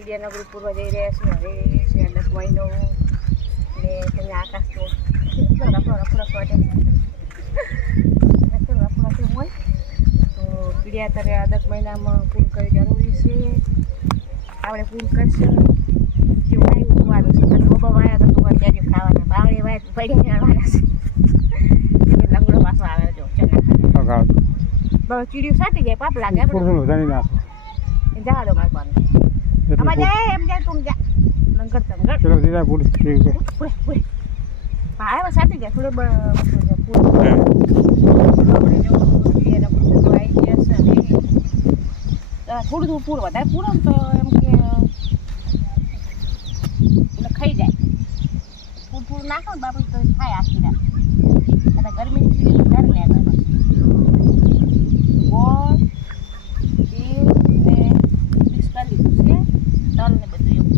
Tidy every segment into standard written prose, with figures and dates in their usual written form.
કીડિયાનગર પૂરવા જઈ રહ્યા છીએ. હવે છે 10 મહિનો ને તમે આકાશ તો રફડો વાટે હોય તો કીડિયા ત્યારે 10 મહિનામાં પૂરું કરી જરૂરી છે. આપણે પૂરું કરશું કેવું આવ્યું હોવાનું છે. તમે ઓબા વાયા તો ત્યાં ખાવાના બાવળી વાય પડી આવવાના છે. લંગડો પાછો આવે જો ચના બસ ચીડિયું સાટી જાય પાપ લાગે જવા દો મારે પાનું આમાં જાય એમ જાય તું જા લંગડ તંગડ ચલો દીધા પૂરી પૂરી હા બસ સાટી જાય થોડું પૂરું આપણે જો એના પૂરું આવી ગયા છે ને થોડું પૂરું વધારે પૂરું તો એમ કે એટલે ખાઈ જાય થોડું નાખો ને બાપુ તો ખાય આખી રાત અને ગરમીની ચીડી વધારે લે ગોળ તેલ ને મિક્સ કરી લીધું છે તલ ને બધું એવું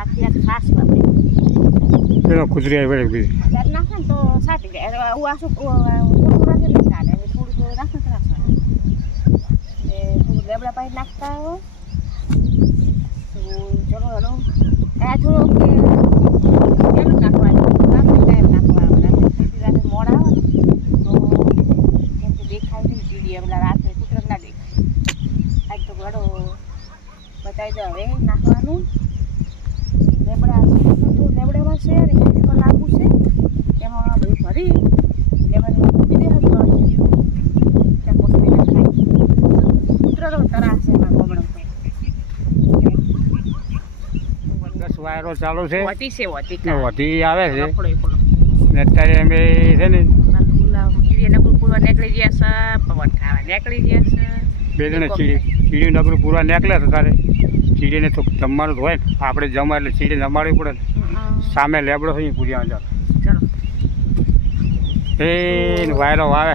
આખી રાત ખાસ બાપરે પેલો ખુજરી આવી વળે ત્યારે નાખે ને તો સાટી જાય હું આશું થોડું રાખે નહીં સાટે હવે થોડું રાખે તો રાખે ને થોડું લેબડા પાણી નાખતા હોય તો ચલો હલો આ થોડું પેલું નાખવાનું રાત્રે ટાઈમ નાખવાનું રાત્રે મોડ આવે તો એમ કે દેખાય નહીં ચીડી પેલા રાત્રે કુતરત ના દેખાય આજ તો ઘડો બતાવી દો હવે નાખવાનું લેબડા લેબડામાં છે ને પણ નાખવું છે એમાં બધું ભરી લેબડામાં મૂકી દે ત્યાં મોટી ખાય કૂતરો તરાસ છે એમાં ગોમડો વાયરો ચાલુ છે વધી આવે છે ને અત્યારે અમે છે ને ચીડિયાનગર પૂરવા નીકળી ગયા છે પવન ખાવા નીકળી ગયા છે બે જણા ચીડીનગર પૂરવા નીકળ્યા હતા તારે ચીડીને તો જમવાનું જ હોય ને આપણે જમવા એટલે ચીડી જમાડવી પડે ને સામે લેબડો થઈ પૂર્યા ચાલ ચલો એ વાયરો આવે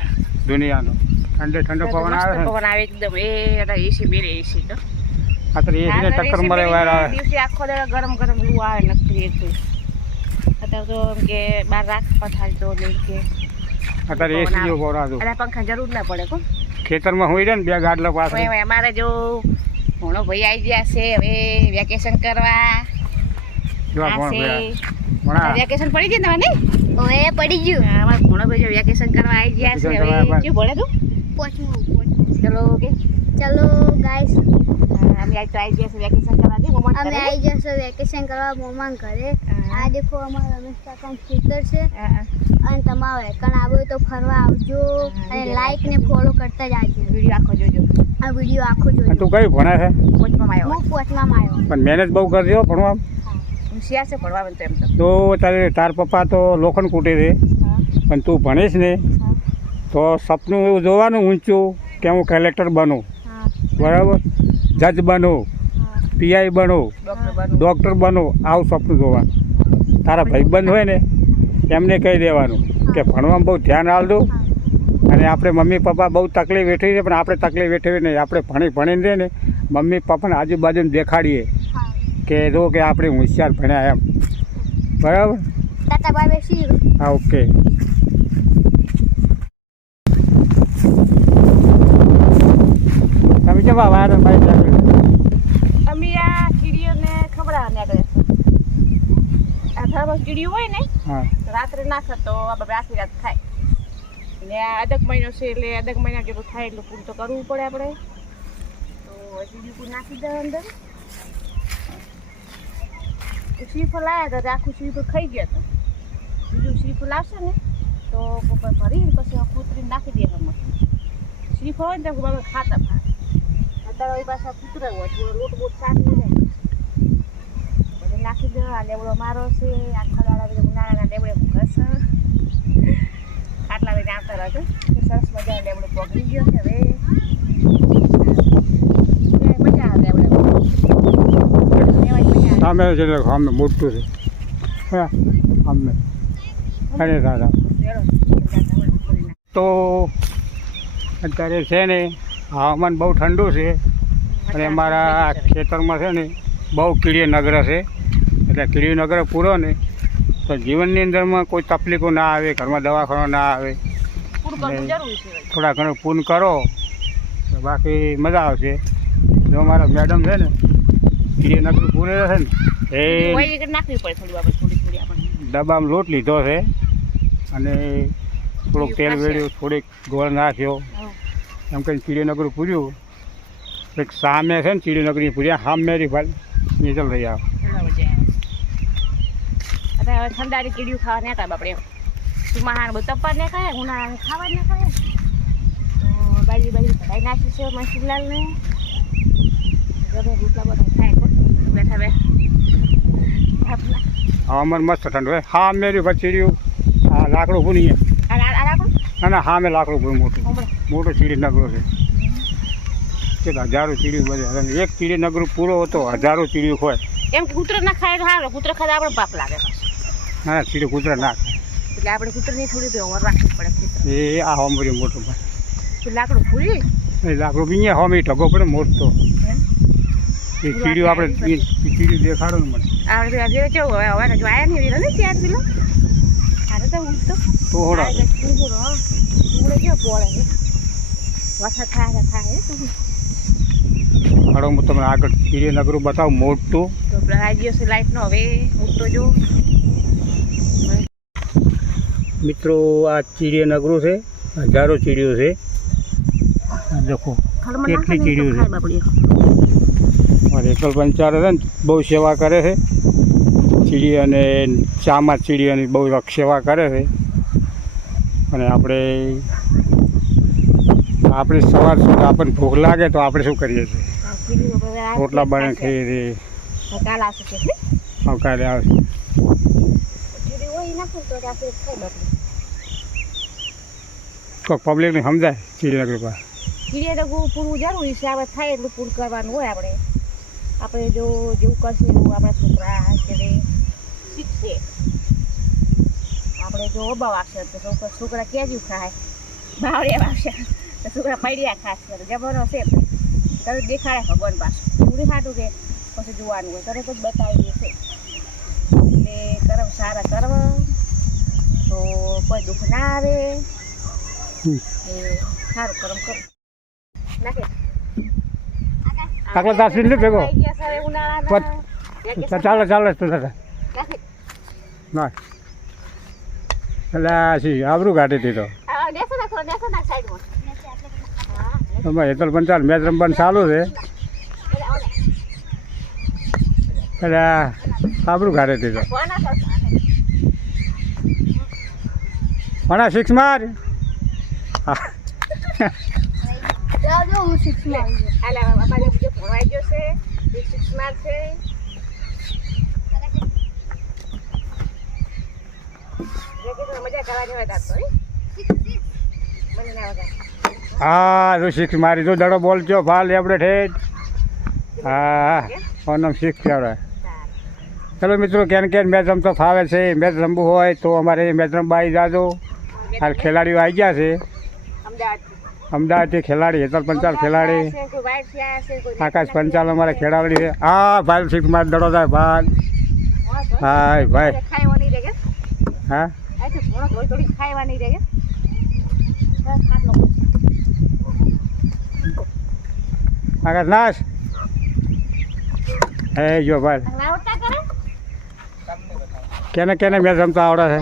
દુનિયાનો ઠંડો પવન આવે પવન આવે એકદમ એ એસી બેરે એસી તો અત્યારે એસીને ટક્કર મળે વાયરો આવે દિવસે આખો દાડો ગરમ લૂ આવે નક્કી એટલું અત્યારે તો એમ કે બહાર રાખવા થાય તો નહીં કે અત્યારે એસી જેવો પવન આવતો અને પંખા જરૂર ના પડે કો ખેતરમાં હોય ને બે ગાડલા પાસે અમારે જો ભણો ભાઈ આવી ગયા છે હવે વેકેશન કરવા વેકેશન પડી ગયું તમારે ઓએ પડી ગયું અમારે ભણો ભાઈ જો વેકેશન કરવા આવી ગયા છે હવે કેવું ભણે તું પોચમું ચલો કે ચલો ગાઈસ અમે આજ તો આવી ગયા છે વેકેશન કરવા દે મોમન અમે આવી જશે વેકેશન કરવા મોમાન ઘરે આ દેખો અમારા રમેશ કાકાનું ખેતર છે અને તમારે કણ આવો તો ફરવા આવજો અને લાઈક ને ફોલો કરતા જાજો વિડિયો આખો જોજો આ વિડિયો આખો જોજો તું કઈ ભણે છે પોચમાં આવ્યો હું પોચમાં આવ્યો પણ મહેનત બહુ કરજો ભણવા હોશિયાર છે ભણવા તો એમ તો તાર પપ્પા તો લોખંડ કૂટે છે પણ તું ભણીશ ને તો સપનું એવું જોવાનું ઊંચું કે હું કલેક્ટર બનું બરાબર જજ બનો પીઆઈ બનો ડૉક્ટર બનો આવું સપનું જોવાનું તારા ભાઈબંધ હોય ને એમને કહી દેવાનું કે ભણવામાં બહુ ધ્યાન આપજો અને આપણે મમ્મી પપ્પા બહુ તકલીફ વેઠવી છે પણ આપણે તકલીફ વેઠવી નહીં આપણે ભણીને ને મમ્મી પપ્પાને આજુબાજુને દેખાડીએ કે જો કે આપણે હોશિયાર ભણ્યા એમ બરાબર તાતા બાબે સી હા ઓકે તમે કેમ વાયર બાઈક અમે આ કીડીઓને ખવડાવવા નીકળ્યા આ ઘરમાં કીડીઓ હોય ને હા રાત્રે નાખે તો આપણે આખી રાત ખાય ને આ અડક મહિનો છે એટલે અડક મહિના જેટલું થાય એટલું પૂરું તો કરવું પડે આપણે તો કીડીઓ નાખી દે અંદર શ્રીફળ લાવ્યા હતા આખું શ્રીફળ ખાઈ ગયા હતા બીજું શ્રીફળ લાવશે ને તો ભરીને પછી કૂતરીને નાખી દે એમાં શ્રીફળ હોય ને ત્યાં બાબા ખાતા અત્યારે એ પાછા કૂતરા હોય થોડો લોટ બોટ સારી જાય બધું નાખી દો આ લેબડો મારો છે આખા દાડા બધું નાના લેબડે ઘસ ખાટલા લઈને આવતા રહો સરસ મજાનો લેબડો પકડી ગયો છે હવે મજા આવે લેબડે સામે છે સામે મોટું છે હા સામે અરે દાદા તો અત્યારે છે ને હવામાન બહુ ઠંડુ છે અને અમારા ખેતરમાં છે ને બહુ કીડીનગર છે એટલે કીડીનગર પૂરો ને તો જીવનની અંદરમાં કોઈ તકલીફો ના આવે ઘરમાં દવાખાનો ના આવે થોડા ઘણું પૂન કરો તો બાકી મજા આવશે જો અમારા મેડમ છે ને ચીડિયા નગર પૂરે છે ને એ ઓઈલ કે નાખવી પડે થોડી આપણે થોડી આપણે ડબ્બામાં લોટ લીધો છે અને થોડુંક તેલ વેળ્યું થોડીક ગોળ નાખ્યો એમ કરીને ચીડિયા નગર પૂર્યું એક સામે છે ને ચીડિયા નગરની પૂર્યા સામે મેરી ભાઈ નીચે લઈ આવો અત્યારે ઠંડાની કીડીયું ખાવા નહીં ખાય આપણે મહાન બધું તપા ને ખાય ઉનાળાને ખાવા ને ખાય તો બાજુ કઢાઈ નાખી છે મનસુખલાલને ગમે રોટલા બધા ખાય બેઠા બેઠા હવામાન મસ્ત ઠંડુ હોય હા મેરી ભાઈ ચીડિયું આ લાકડું ભૂની ના ના હા મેં લાકડું ભૂ મોટું ચીડી નગરો છે હજારો ચીડિયું બધે એક ચીડી નગરો પૂરો હતો હજારો ચીડિયું હોય એમ કૂતરો ના ખાય તો સારું કૂતરો ખાય આપણે પાપ લાગે ના ના ચીડી કૂતરા ના ખાય એટલે આપણે કૂતરની થોડી ઓવર રાખવી પડે એ આ હોમરી મોટો ભાઈ તો લાકડું ફૂલી એ લાકડું બી અહીંયા હોમી ઢગો પડે મોટો એ ચીડિયું આપણે ચીડિયું દેખાડો ને મને આપણે આજે કેવું હવે હવે જો આયા નહીં ને 4 કિલો અરે તો હું તો થોડા ઉડે કેવો પોળે છે વરસાદ થાય હાડો હું તમને આગળ ચીડિયા નગરું બતાવું મોટું તો રાજ્ય છે લાઈટનો હવે મોટો જો મિત્રો આ ચીડિયા નગરું છે હજારો ચીડિયું છે દેખો કેટલી ચીડિયું છે મારે એકલ પંચાયત છે ને બહુ સેવા કરે છે ચીડી અને ચામાં ચીડિયાની બહુ સેવા કરે છે અને આપણે સવાર સુધી આપણને ભૂખ લાગે તો આપણે શું કરીએ છીએ રોટલા બને ખાઈએ છીએ કાલે આવશે તો પબ્લિકને સમજાય ચીડિયા નગર પર ચીડિયા નગર પૂરવું જરૂરી છે આપણે થાય એટલું પૂરું કરવાનું હોય આપણે જો જેવું કરશે એવું આપણા છોકરા કે શીખશે આપણે જો અભાવ આવશે તો છોકરા ક્યાં જેવું ખાય ભાવડિયા આવશે તો છોકરા પૈડિયા ખાસ કરે જવાનો છે તરત દેખાડે ભગવાન પાછું પૂરી ખાટું કે પછી જોવાનું હોય તરત જ બતાવી દેશે એટલે કર્મ સારા કર્મ તો કોઈ દુઃખ ના આવે એ સારું કર્મ કરો નાખે આટલા 10 મિનિટ ભેગો ચાલે તો ના એટલે શી આબરું કાઢી દીધો હેતલ પંચાલ મેચ રમવાનું ચાલુ છે એટલે આબરું કાઢી દીધો મને 6 માર હા તો 6 મારી તો દડો બોલ છો ફાલ આપણે ઠેઠ હા ઓનમ 6 કહેવાય ચલો મિત્રો કેન મેચ રમતો ફાવે છે મેચ રમવું હોય તો અમારે મેચ રમવા આવી જાજો હાલ ખેલાડીઓ આવી ગયા છે અમદાવાદથી ખેલાડી હેતલ પંચાલ ખેલાડી આકાશ પંચાલ અમારા ખેલાડી છે હા ભાઈ 6 માર દડો થાય ભાઈ હા ભાઈ હા આકાશ નાશ હે જો ભાઈ કેને મેચ રમતા આવડે છે